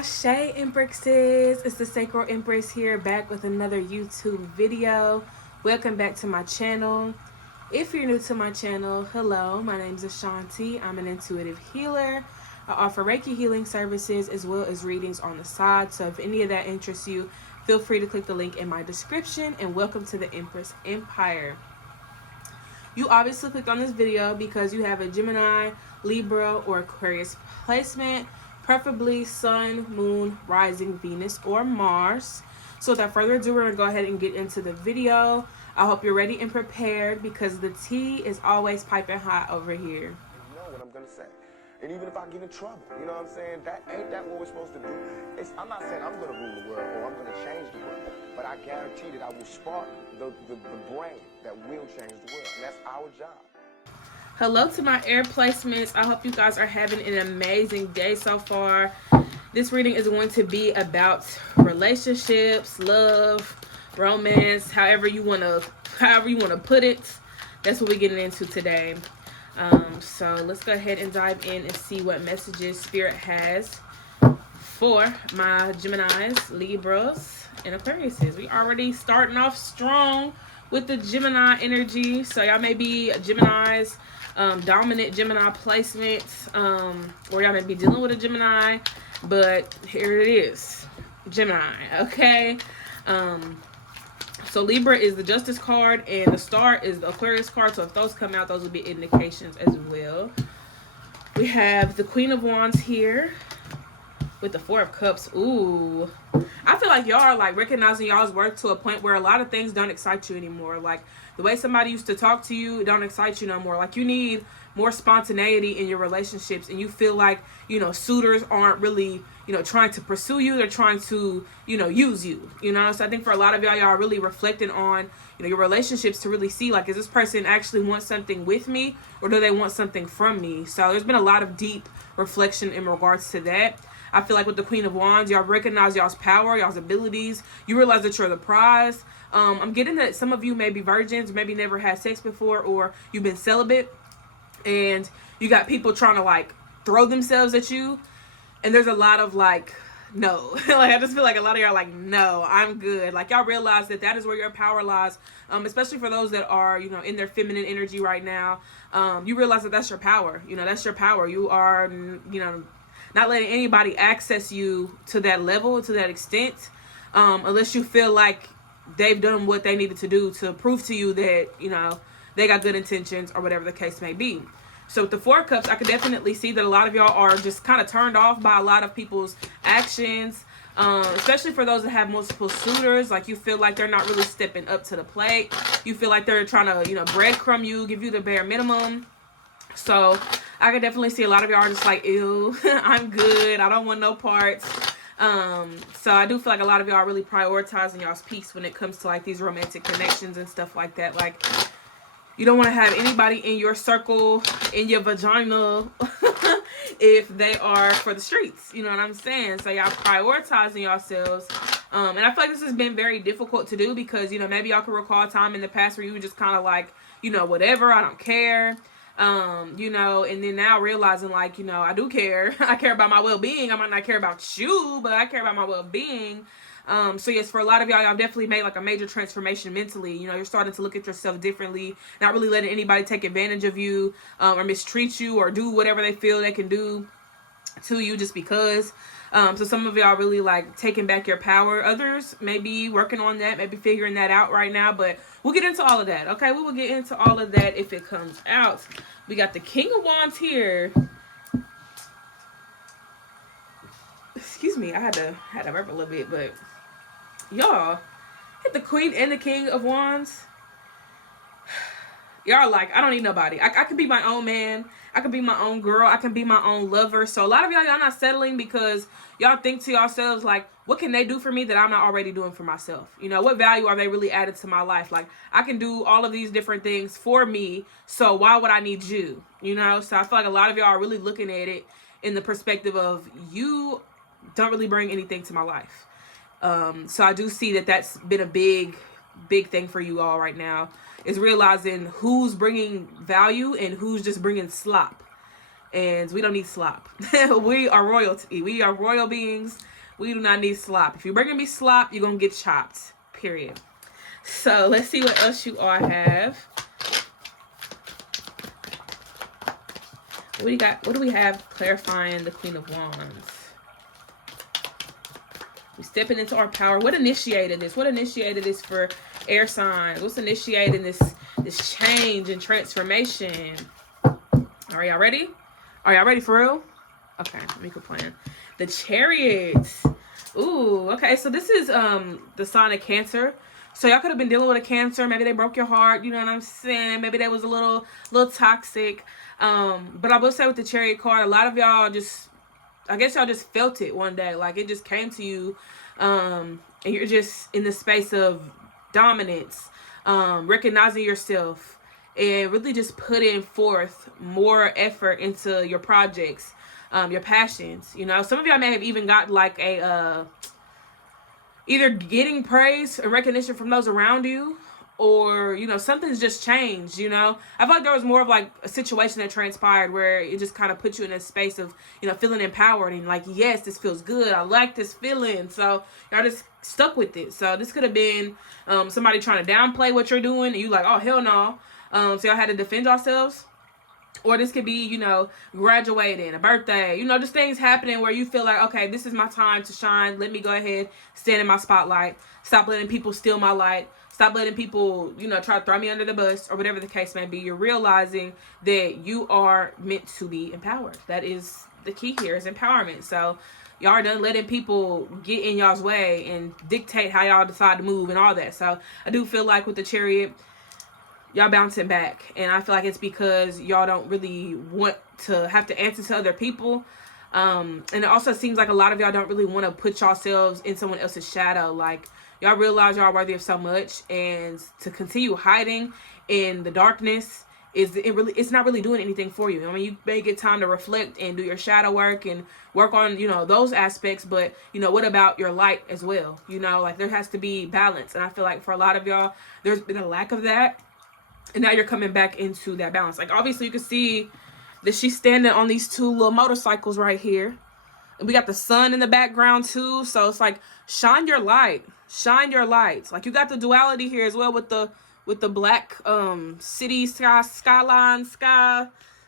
Ashe Empresses, it's the Sacral Empress here, back with another YouTube video. Welcome back to my channel. If you're new to my channel, hello, my name is Ashanti. I'm an intuitive healer. I offer Reiki healing services as well as readings on the side, so if any of that interests you, feel free to click the link in my description. And welcome to the Empress Empire. You obviously clicked on this video because you have a Gemini, Libra, or Aquarius placement, preferably Sun, Moon, Rising, Venus, or Mars. So without further ado, we're going to go ahead and get into the video. I hope you're ready and prepared because the tea is always piping hot over here. You know what I'm going to say. And even if I get in trouble, you know what I'm saying? Ain't that what we're supposed to do? I'm not saying I'm going to rule the world or I'm going to change the world, but I guarantee that I will spark the brain that will change the world, and that's our job. Hello to my air placements. I hope you guys are having an amazing day so far. This reading is going to be about relationships, love, romance, however you want to put it. That's what we're getting into today. So let's go ahead and dive in and see what messages Spirit has for my Geminis, Libras, and Aquariuses. We already starting off strong with the Gemini energy. So y'all may be Geminis, dominant Gemini placements, or y'all may be dealing with a Gemini, but here it is, Gemini. Okay. So Libra is the Justice card, and the Star is the Aquarius card. So if those come out, those will be indications as well. We have the Queen of Wands here with the Four of Cups. Ooh, I feel like y'all are like recognizing y'all's worth to a point where a lot of things don't excite you anymore. Like the way somebody used to talk to you don't excite you no more. Like you need more spontaneity in your relationships, and you feel like, suitors aren't really, trying to pursue you. They're trying to, use you, So I think for a lot of y'all are really reflecting on, your relationships to really see, like, is this person actually want something with me, or do they want something from me? So there's been a lot of deep reflection in regards to that. I feel like with the Queen of Wands, y'all recognize y'all's power, y'all's abilities. You realize that you're the prize. I'm getting that some of you may be virgins, maybe never had sex before, or you've been celibate, and you got people trying to like throw themselves at you, and there's a lot of like, no. Like I just feel like a lot of y'all are like, no, I'm good. Like y'all realize that is where your power lies, especially for those that are, in their feminine energy right now. You realize that that's your power. That's your power. You are, not letting anybody access you to that level, to that extent, unless you feel like they've done what they needed to do to prove to you that, they got good intentions or whatever the case may be. So with the Four of Cups, I could definitely see that a lot of y'all are just kind of turned off by a lot of people's actions, especially for those that have multiple suitors. Like you feel like they're not really stepping up to the plate. You feel like they're trying to, breadcrumb you, give you the bare minimum. So I could definitely see a lot of y'all are just like, ew, I'm good. I don't want no parts. So I do feel like a lot of y'all are really prioritizing y'all's peace when it comes to like these romantic connections and stuff like that. Like you don't want to have anybody in your circle, in your vagina, if they are for the streets. You know what I'm saying? So y'all prioritizing yourselves. And I feel like this has been very difficult to do because, maybe y'all can recall a time in the past where you were just kind of like, whatever, I don't care. And then now realizing like, I do care. I care about my well-being. I might not care about you, but I care about my well-being. So yes, for a lot of y'all definitely made like a major transformation mentally. You're starting to look at yourself differently, not really letting anybody take advantage of you, or mistreat you or do whatever they feel they can do to you just because. So some of y'all really like taking back your power. Others may be working on that, maybe figuring that out right now, but we'll get into all of that. Okay, we will get into all of that if it comes out. We got the King of Wands here. Excuse me, I had to burp a little bit, but y'all hit the Queen and the King of Wands. Y'all like, I don't need nobody. I can be my own man. I can be my own girl. I can be my own lover. So a lot of y'all not settling because y'all think to yourselves like, what can they do for me that I'm not already doing for myself? What value are they really added to my life? Like I can do all of these different things for me. So why would I need you? So I feel like a lot of y'all are really looking at it in the perspective of you don't really bring anything to my life. So I do see that that's been a big thing for you all right now, is realizing who's bringing value and who's just bringing slop. And we don't need slop. We are royalty. We are royal beings. We do not need slop. If you're bringing me slop, you're going to get chopped. Period. So let's see what else you all have. What do you got? What do we have clarifying the Queen of Wands? We're stepping into our power. What initiated this? What initiated this for air signs? What's initiating this change and transformation? Are y'all ready? Are y'all ready for real? Okay, let me quit playing. The Chariot. Ooh, okay. So this is the sign of Cancer. So y'all could have been dealing with a Cancer. Maybe they broke your heart. You know what I'm saying? Maybe that was a little toxic. But I will say with the Chariot card, a lot of y'all just, I guess y'all just felt it one day. Like it just came to you. And you're just in the space of dominance, recognizing yourself, and really just putting forth more effort into your projects, your passions. You know, some of y'all may have even got like a, either getting praise and recognition from those around you, or, you know, something's just changed, you know. I feel like there was more of like a situation that transpired where it just kind of put you in a space of, you know, feeling empowered and like, yes, this feels good. I like this feeling. So y'all just stuck with it. So this could have been somebody trying to downplay what you're doing, and you like, oh, hell no. So y'all had to defend yourselves. Or this could be, you know, graduating, a birthday, you know, just things happening where you feel like, okay, this is my time to shine. Let me go ahead, stand in my spotlight. Stop letting people steal my light. Stop letting people, you know, try to throw me under the bus or whatever the case may be. You're realizing that you are meant to be empowered. That is the key here, is empowerment. So y'all are done letting people get in y'all's way and dictate how y'all decide to move and all that. So I do feel like with the Chariot, y'all bouncing back, and I feel like it's because y'all don't really want to have to answer to other people, and it also seems like a lot of y'all don't really want to put yourselves in someone else's shadow. Like y'all realize y'all are worthy of so much, and to continue hiding in the darkness it's not really doing anything for you. I mean, you may get time to reflect and do your shadow work and work on, you know, those aspects, but, you know, what about your light as well? You know, like there has to be balance, and I feel like for a lot of y'all there's been a lack of that. And now you're coming back into that balance. Like, obviously, you can see that she's standing on these two little motorcycles right here. And we got the sun in the background, too. So, it's like, shine your light. Shine your lights. Like, you got the duality here as well with the black city skyline.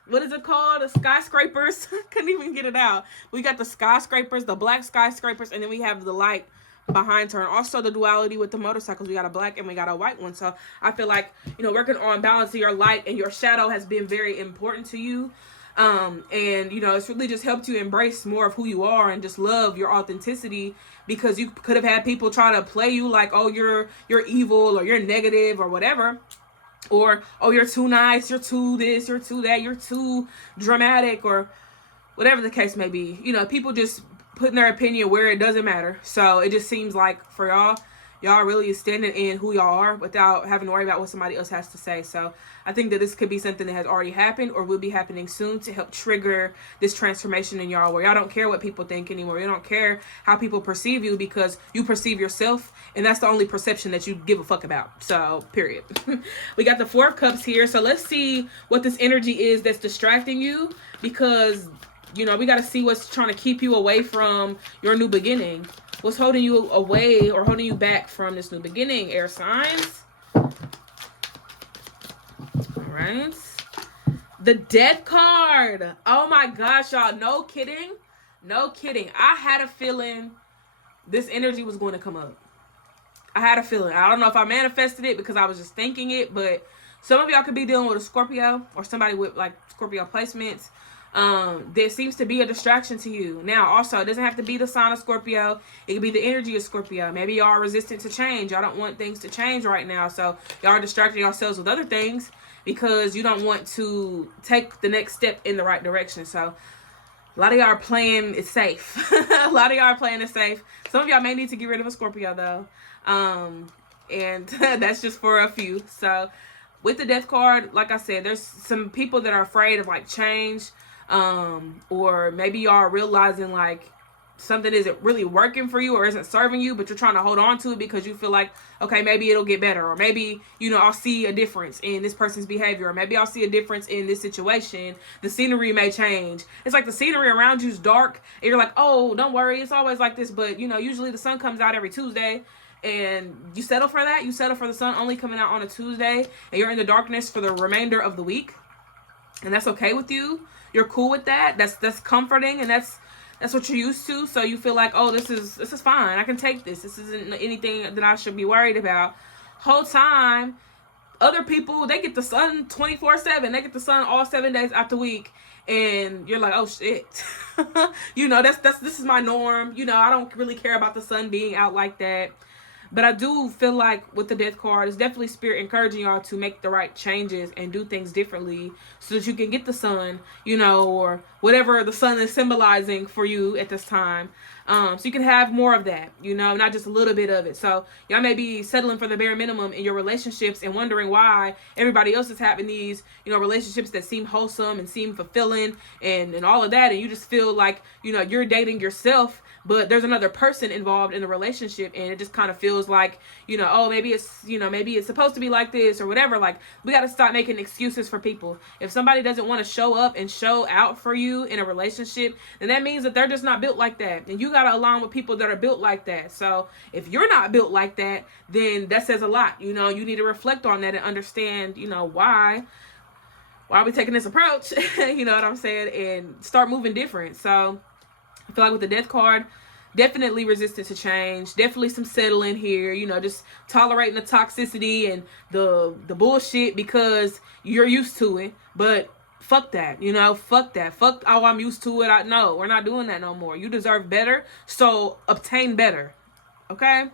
What is it called? The skyscrapers. Couldn't even get it out. We got the skyscrapers, the black skyscrapers, and then we have the light behind her, and also the duality with the motorcycles. We got a black and we got a white one. So I feel like, you know, working on balancing your light and your shadow has been very important to you, and you know, it's really just helped you embrace more of who you are and just love your authenticity, because you could have had people try to play you like, oh, you're evil, or you're negative, or whatever, or oh, you're too nice, you're too this, you're too that, you're too dramatic, or whatever the case may be. You know, people just putting their opinion where it doesn't matter. So it just seems like for y'all really standing in who y'all are without having to worry about what somebody else has to say. So I think that this could be something that has already happened or will be happening soon to help trigger this transformation in y'all, where y'all don't care what people think anymore. You don't care how people perceive you, because you perceive yourself, and that's the only perception that you give a fuck about. So period. We got the Four of Cups here. So let's see what this energy is that's distracting you, because, you know, we got to see what's trying to keep you away from your new beginning. What's holding you away or holding you back from this new beginning, air signs? All right. The Death card. Oh my gosh, y'all. No kidding. No kidding. I had a feeling this energy was going to come up. I had a feeling. I don't know if I manifested it because I was just thinking it, but some of y'all could be dealing with a Scorpio or somebody with like Scorpio placements. There seems to be a distraction to you. Now, also, it doesn't have to be the sign of Scorpio. It could be the energy of Scorpio. Maybe y'all are resistant to change. Y'all don't want things to change right now. So y'all are distracting yourselves with other things because you don't want to take the next step in the right direction. So a lot of y'all are playing it safe. A lot of y'all are playing it safe. Some of y'all may need to get rid of a Scorpio though. And that's just for a few. So with the Death card, like I said, there's some people that are afraid of like change. Or maybe y'all are realizing like something isn't really working for you or isn't serving you, but you're trying to hold on to it because you feel like, okay, maybe it'll get better, or maybe, you know, I'll see a difference in this person's behavior, or maybe I'll see a difference in this situation. The scenery may change. It's like the scenery around you is dark, and you're like, oh, don't worry, it's always like this. But, you know, usually the sun comes out every Tuesday, and you settle for that. You settle for the sun only coming out on a Tuesday, and you're in the darkness for the remainder of the week, and that's okay with you. You're cool with that. That's comforting, and that's what you're used to. So you feel like, oh, this is fine. I can take this. This isn't anything that I should be worried about. Whole time, other people, they get the sun 24/7. They get the sun all 7 days out the week, and you're like, oh shit. You know, this is my norm. You know, I don't really care about the sun being out like that. But I do feel like with the death card, it's definitely spirit encouraging y'all to make the right changes and do things differently so that you can get the sun, you know, or whatever the sun is symbolizing for you at this time. So you can have more of that, you know, not just a little bit of it. So y'all may be settling for the bare minimum in your relationships and wondering why everybody else is having these, you know, relationships that seem wholesome and seem fulfilling and all of that. And you just feel like, you know, you're dating yourself, but there's another person involved in the relationship, and it just kind of feels like, you know, oh, maybe it's supposed to be like this or whatever. Like, we got to stop making excuses for people. If somebody doesn't want to show up and show out for you in a relationship, then that means that they're just not built like that. And you got to align with people that are built like that. So if you're not built like that, then that says a lot. You know, you need to reflect on that and understand, you know, why are we taking this approach? You know what I'm saying? And start moving different. So I feel like with the death card, definitely resistant to change. Definitely some settling here. You know, just tolerating the toxicity and the bullshit because you're used to it. But fuck that. You know, fuck that. Fuck, oh, I'm used to it. No, we're not doing that no more. You deserve better. So obtain better. Okay?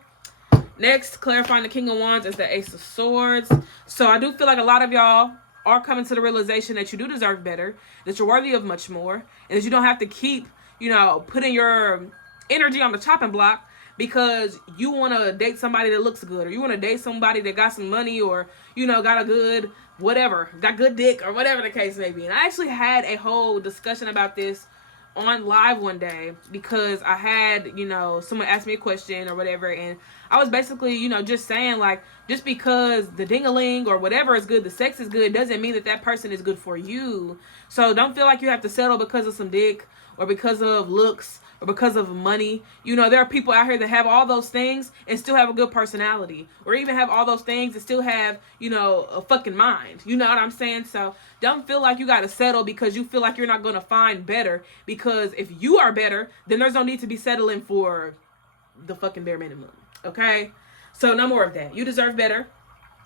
Next, clarifying the King of Wands is the Ace of Swords. So I do feel like a lot of y'all are coming to the realization that you do deserve better, that you're worthy of much more, and that you don't have to keep, you know, putting your energy on the chopping block because you want to date somebody that looks good, or you want to date somebody that got some money, or, you know, got a good whatever, got good dick, or whatever the case may be. And I actually had a whole discussion about this on live one day because I had, you know, someone asked me a question or whatever, and I was basically, you know, just saying, like, just because the ding-a-ling or whatever is good, the sex is good, doesn't mean that that person is good for you. So don't feel like you have to settle because of some dick or because of looks or because of money. You know, there are people out here that have all those things and still have a good personality, or even have all those things and still have, you know, a fucking mind. You know what I'm saying? So don't feel like you got to settle because you feel like you're not going to find better, because if you are better, then there's no need to be settling for the fucking bare minimum. Okay? So no more of that. You deserve better.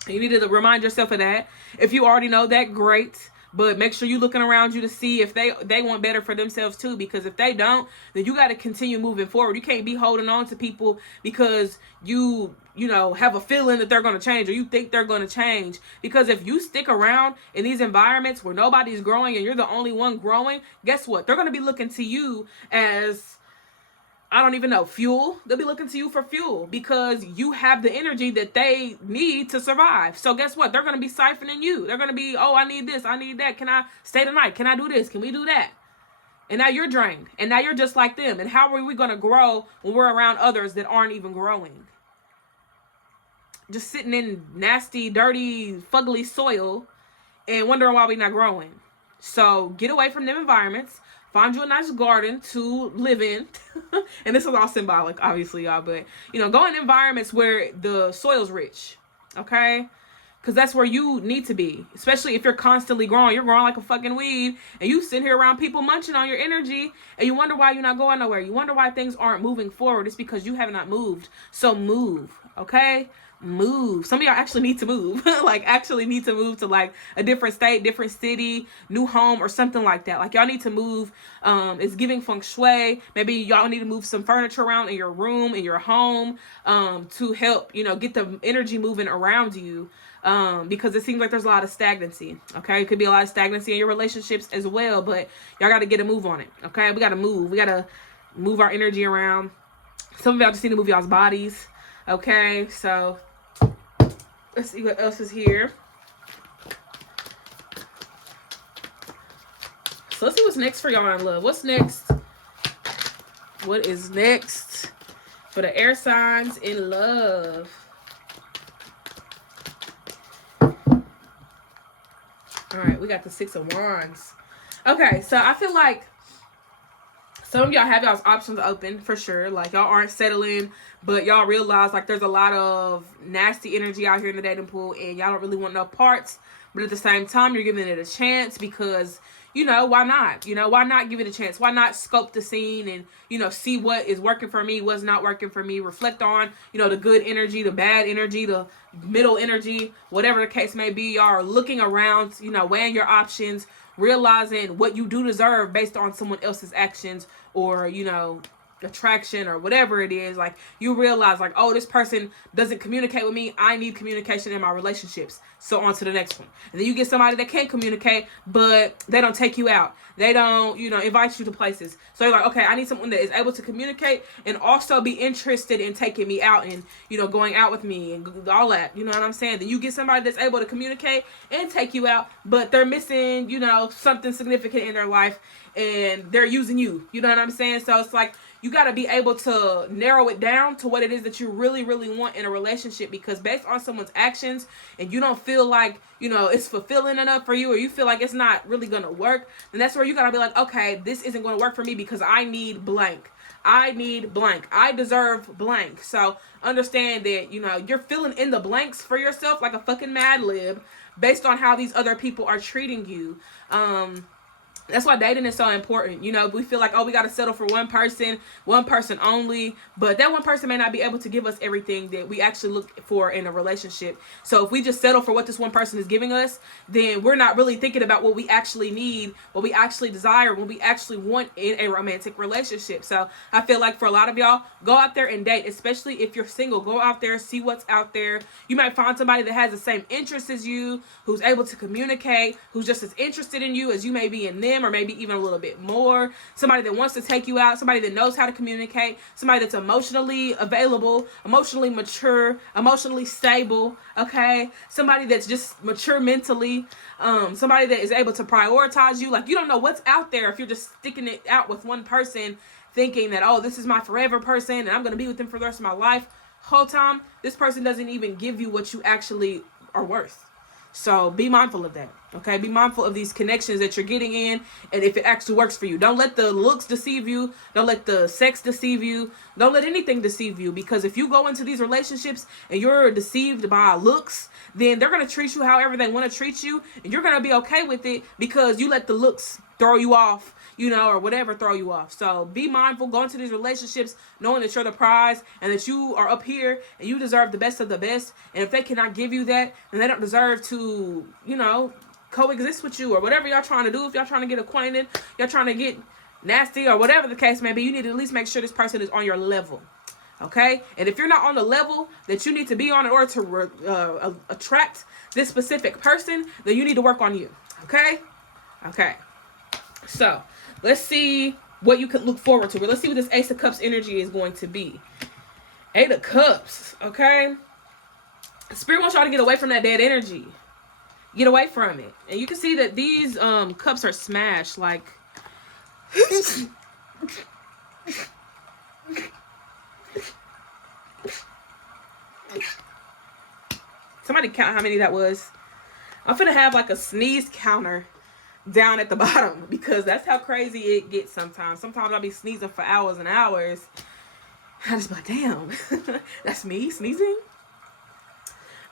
You need to remind yourself of that. If you already know that, great. But make sure you're looking around you to see if they want better for themselves too. Because if they don't, then you got to continue moving forward. You can't be holding on to people because you know, have a feeling that they're going to change, or you think they're going to change. Because if you stick around in these environments where nobody's growing and you're the only one growing, guess what? They're going to be looking to you as, I don't even know, fuel. They'll be looking to you for fuel because you have the energy that they need to survive. So guess what? They're going to be siphoning you. They're going to be, oh, I need this. I need that. Can I stay tonight? Can I do this? Can we do that? And now you're drained. And now you're just like them. And how are we going to grow when we're around others that aren't even growing? Just sitting in nasty, dirty, fugly soil and wondering why we're not growing. So get away from them environments. Find you a nice garden to live in. And this is all symbolic, obviously, y'all. But, you know, go in environments where the soil's rich. Okay? Because that's where you need to be. Especially if you're constantly growing. You're growing like a fucking weed. And you sit here around people munching on your energy. And you wonder why you're not going nowhere. You wonder why things aren't moving forward. It's because you have not moved. So move. Okay? Move. Some of y'all actually need to move. Like, actually need to move to, like, a different state, different city, new home, or something like that. Like, y'all need to move. It's giving feng shui. Maybe y'all need to move some furniture around in your room, in your home, to help, you know, get the energy moving around you. Because it seems like there's a lot of stagnancy. Okay, it could be a lot of stagnancy in your relationships as well, but y'all got to get a move on it. Okay, we got to move. We got to move our energy around. Some of y'all just need to move y'all's bodies. Okay, so let's see what else is here. So let's see what's next for y'all in love. What's next What is next for the air signs in love? All right, we got the Six of Wands. Okay, so I feel like some of y'all have y'all's options open for sure. Like, y'all aren't settling, but y'all realize, like, there's a lot of nasty energy out here in the dating pool, and y'all don't really want no parts. But at the same time, you're giving it a chance because, you know, why not? You know, why not give it a chance? Why not scope the scene and, you know, see what is working for me, what's not working for me, reflect on, you know, the good energy, the bad energy, the middle energy, whatever the case may be. Y'all are looking around, you know, weighing your options, realizing what you do deserve based on someone else's actions or, you know, attraction or whatever it is. Like, you realize, like, oh, this person doesn't communicate with me. I need communication in my relationships. So on to the next one. And then you get somebody that can't communicate, but they don't take you out. They don't, you know, invite you to places. So you're like, okay, I need someone that is able to communicate and also be interested in taking me out and, you know, going out with me and all that. You know what I'm saying? Then you get somebody that's able to communicate and take you out, but they're missing, you know, something significant in their life and they're using you. You know what I'm saying? So it's like, you got to be able to narrow it down to what it is that you really, really want in a relationship, because based on someone's actions and you don't feel like, you know, it's fulfilling enough for you, or you feel like it's not really going to work, then that's where you got to be like, okay, this isn't going to work for me because I need blank. I need blank. I deserve blank. So understand that, you know, you're filling in the blanks for yourself like a fucking Mad Lib based on how these other people are treating you. That's why dating is so important. You know, we feel like, oh, we got to settle for one person only, but that one person may not be able to give us everything that we actually look for in a relationship. So if we just settle for what this one person is giving us, then we're not really thinking about what we actually need, what we actually desire, what we actually want in a romantic relationship. So I feel like for a lot of y'all, go out there and date, especially if you're single. Go out there, see what's out there. You might find somebody that has the same interests as you, who's able to communicate, who's just as interested in you as you may be in them, or maybe even a little bit more. Somebody that wants to take you out, somebody that knows how to communicate, somebody that's emotionally available, emotionally mature, emotionally stable, okay? Somebody that's just mature mentally, somebody that is able to prioritize you. Like, you don't know what's out there if you're just sticking it out with one person thinking that, oh, this is my forever person and I'm going to be with them for the rest of my life. Whole time, this person doesn't even give you what you actually are worth. So be mindful of that, okay? Be mindful of these connections that you're getting in, and if it actually works for you. Don't let the looks deceive you. Don't let the sex deceive you. Don't let anything deceive you, because if you go into these relationships and you're deceived by looks, then they're going to treat you however they want to treat you, and you're going to be okay with it because you let the looks throw you off, you know, or whatever throw you off. So be mindful. Go into these relationships knowing that you're the prize and that you are up here and you deserve the best of the best. And if they cannot give you that, then they don't deserve to, you know, coexist with you or whatever y'all trying to do. If y'all trying to get acquainted, y'all trying to get nasty or whatever the case may be, you need to at least make sure this person is on your level. Okay? And if you're not on the level that you need to be on in order to attract this specific person, then you need to work on you. Okay? Okay. So, let's see what you could look forward to. Let's see what this Ace of Cups energy is going to be. Eight of Cups, okay? Spirit wants y'all to get away from that dead energy. Get away from it. And you can see that these cups are smashed. Like, somebody count how many that was. I'm finna have like a sneeze counter down at the bottom, because that's how crazy it gets sometimes. Sometimes I'll be sneezing for hours and hours. I just be like, damn, that's me sneezing.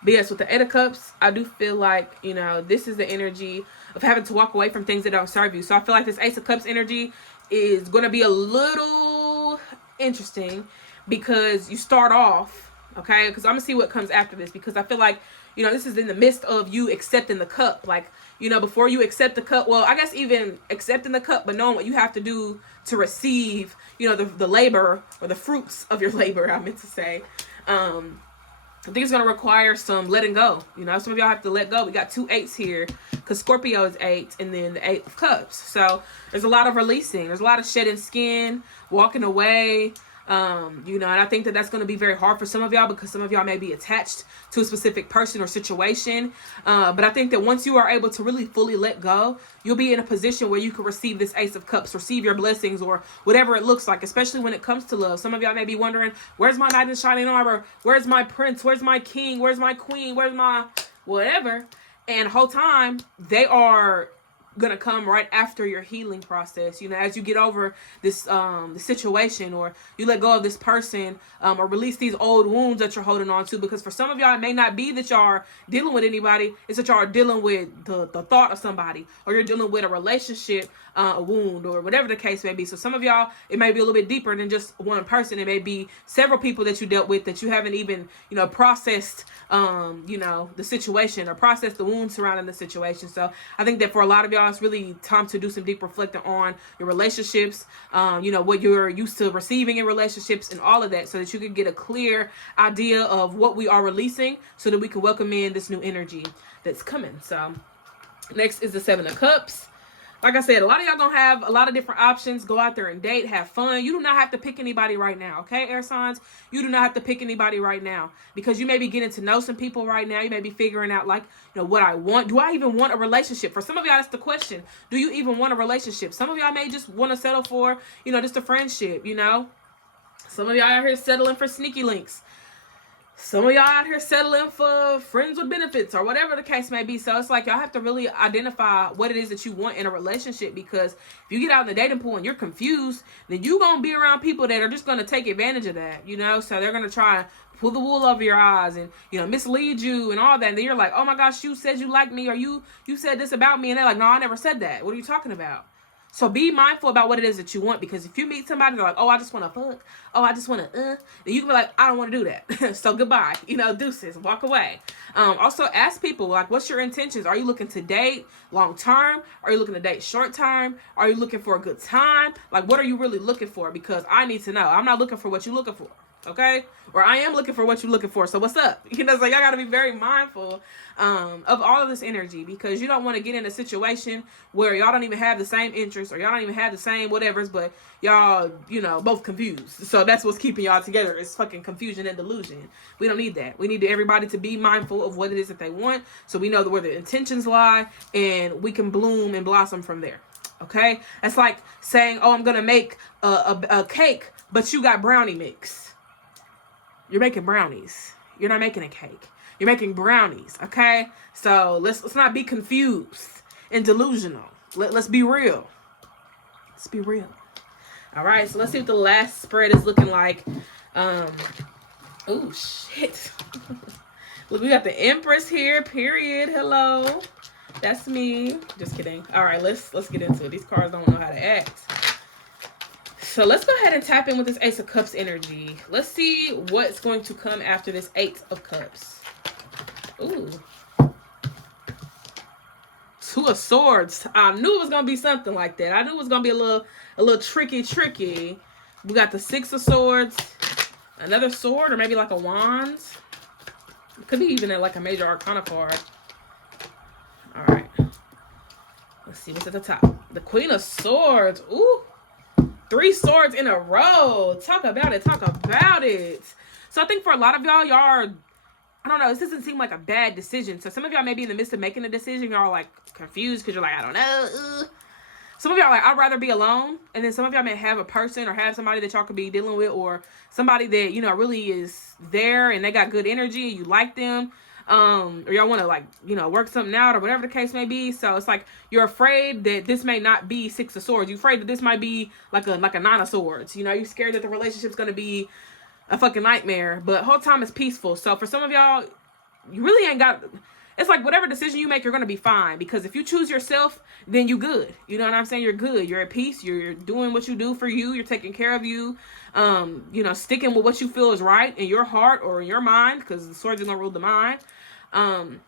But yes, with the Eight of Cups, I do feel like, you know, this is the energy of having to walk away from things that don't serve you. So I feel like this Ace of Cups energy is going to be a little interesting, because you start off, okay, because I'm going to see what comes after this, because I feel like, you know, this is in the midst of you accepting the cup. Like, you know, before you accept the cup, well, I guess even accepting the cup, but knowing what you have to do to receive, you know, the labor or the fruits of your labor, I meant to say. I think it's going to require some letting go. You know, some of y'all have to let go. We got 2 8s here, because Scorpio is 8, and then the 8 of Cups. So there's a lot of releasing. There's a lot of shedding skin, walking away. You know, and I think that that's going to be very hard for some of y'all because some of y'all may be attached to a specific person or situation. But I think that once you are able to really fully let go, you'll be in a position where you can receive this Ace of Cups, receive your blessings or whatever it looks like, especially when it comes to love. Some of y'all may be wondering, where's my knight in shining armor? Where's my prince? Where's my king? Where's my queen? Where's my whatever? And the whole time they are gonna come right after your healing process. You know, as you get over this the situation, or you let go of this person, or release these old wounds that you're holding on to. Because for some of y'all, it may not be that y'all are dealing with anybody, it's that y'all are dealing with the thought of somebody, or you're dealing with a relationship a wound, or whatever the case may be. So some of y'all, it may be a little bit deeper than just one person. It may be several people that you dealt with that you haven't even, you know, processed you know, the situation, or processed the wounds surrounding the situation. So I think that for a lot of y'all, it's really time to do some deep reflecting on your relationships, you know, what you're used to receiving in relationships and all of that, so that you can get a clear idea of what we are releasing, so that we can welcome in this new energy that's coming. So next is the Seven of Cups. Like I said, a lot of y'all gonna have a lot of different options. Go out there and date, have fun. You do not have to pick anybody right now, okay, air signs? You do not have to pick anybody right now, because you may be getting to know some people right now. You may be figuring out, like, you know, what I want. Do I even want a relationship? For some of y'all, that's the question. Do you even want a relationship? Some of y'all may just want to settle for, you know, just a friendship, you know? Some of y'all out here settling for sneaky links. Some of y'all out here settling for friends with benefits, or whatever the case may be. So it's like y'all have to really identify what it is that you want in a relationship, because if you get out in the dating pool and you're confused, then you're going to be around people that are just going to take advantage of that, you know? So they're going to try and pull the wool over your eyes and, you know, mislead you and all that. And then you're like, oh my gosh, you said you liked me, or you said this about me. And they're like, no, I never said that. What are you talking about? So be mindful about what it is that you want, because if you meet somebody, they're like, oh, I just want to fuck. Oh, I just want to, then you can be like, I don't want to do that. So goodbye, you know, deuces, walk away. Also ask people, like, what's your intentions? Are you looking to date long term? Are you looking to date short term? Are you looking for a good time? Like, what are you really looking for? Because I need to know. I'm not looking for what you're looking for. Okay, or I am looking for what you're looking for. So what's up? You know, it's like, y'all got to be very mindful of all of this energy, because you don't want to get in a situation where y'all don't even have the same interests, or y'all don't even have the same whatevers, but y'all, you know, both confused. So that's what's keeping y'all together. It's fucking confusion and delusion. We don't need that. We need everybody to be mindful of what it is that they want, so we know where the intentions lie, and we can bloom and blossom from there. Okay, that's like saying, oh, I'm gonna make a cake, but you got brownie mix. You're making brownies. You're not making a cake. You're making brownies, okay? So let's not be confused and delusional. Let's be real. Let's be real. All right, so let's see what the last spread is looking like. Oh shit. Look, we got the Empress here, period. Hello. That's me. Just kidding. All right, let's get into it. These cards don't know how to act. So let's go ahead and tap in with this Ace of Cups energy. Let's see what's going to come after this Eight of Cups. Ooh. Two of Swords. I knew it was going to be something like that. I knew it was going to be a little tricky. We got the Six of Swords. Another sword, or maybe like a wand. It could be even like a major arcana card. All right. Let's see what's at the top. The Queen of Swords. Ooh. 3 swords in a row. Talk about it. So I think for a lot of y'all are, I don't know, this doesn't seem like a bad decision. So some of y'all may be in the midst of making a decision. Y'all are like confused because you're like, I don't know. Some of y'all are like, I'd rather be alone. And then some of y'all may have a person or have somebody that y'all could be dealing with, or somebody that, you know, really is there and they got good energy and you like them. Or y'all want to, like, you know, work something out, or whatever the case may be. So it's like you're afraid that this may not be Six of Swords. You're afraid that this might be like a Nine of Swords. You know, you're scared that the relationship's going to be a fucking nightmare, but whole time it's peaceful. So for some of y'all, you really ain't got, it's like whatever decision you make, you're going to be fine, because if you choose yourself, then you good. You know what I'm saying? You're good. You're at peace. You're doing what you do for you. You're taking care of you. You know, sticking with what you feel is right in your heart or in your mind, because the swords are going to rule the mind. And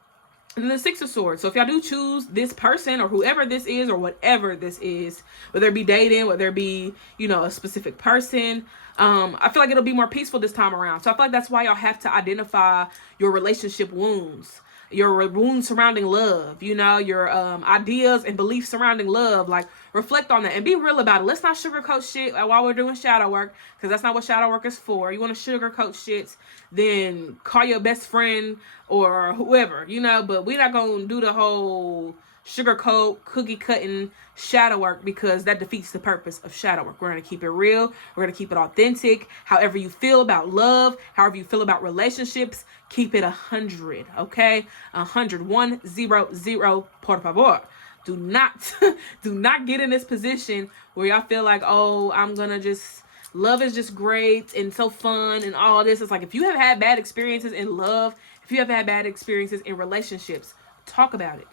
then the Six of Swords. So if y'all do choose this person, or whoever this is, or whatever this is, whether it be dating, whether it be, you know, a specific person, I feel like it'll be more peaceful this time around. So I feel like that's why y'all have to identify your relationship wounds. your wounds surrounding love, you know, your ideas and beliefs surrounding love. Like, reflect on that and be real about it. Let's not sugarcoat shit while we're doing shadow work, because that's not what shadow work is for. You want to sugarcoat shit, then call your best friend or whoever, you know, but we're not going to do the whole sugarcoat, cookie cutting shadow work, because that defeats the purpose of shadow work. We're going to keep it real. We're going to keep it authentic. However you feel about love, however you feel about relationships, keep it 100, okay? 100, 100, por favor. Do not get in this position where y'all feel like, oh, I'm gonna just, love is just great and so fun and all this. It's like, if you have had bad experiences in love, if you have had bad experiences in relationships, talk about it.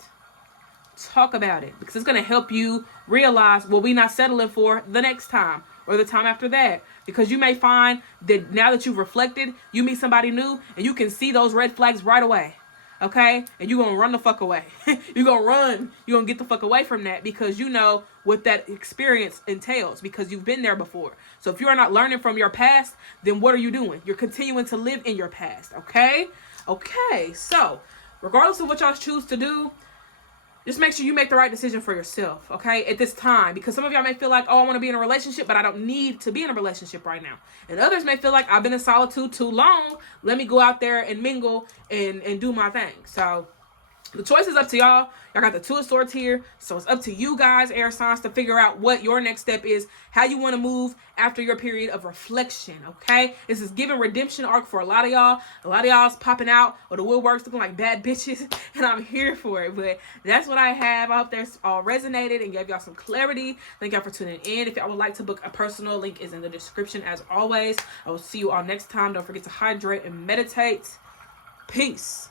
Talk about it, because it's going to help you realize what we're not settling for the next time or the time after that. Because you may find that now that you've reflected, you meet somebody new and you can see those red flags right away. Okay? And you're going to run the fuck away. You're going to run. You're going to get the fuck away from that, because you know what that experience entails, because you've been there before. So if you're not learning from your past, then what are you doing? You're continuing to live in your past. Okay? Okay. So regardless of what y'all choose to do, just make sure you make the right decision for yourself, okay, at this time. Because some of y'all may feel like, oh, I want to be in a relationship, but I don't need to be in a relationship right now. And others may feel like, I've been in solitude too long. Let me go out there and mingle and do my thing. So the choice is up to y'all. Y'all got the Two of Swords here. So it's up to you guys, air signs, to figure out what your next step is, how you want to move after your period of reflection, okay? This is giving redemption arc for a lot of y'all. A lot of y'all's popping out, or the woodworks looking like bad bitches, and I'm here for it. But that's what I have. I hope that's all resonated and gave y'all some clarity. Thank y'all for tuning in. If y'all would like to book a personal, link is in the description as always. I will see you all next time. Don't forget to hydrate and meditate. Peace.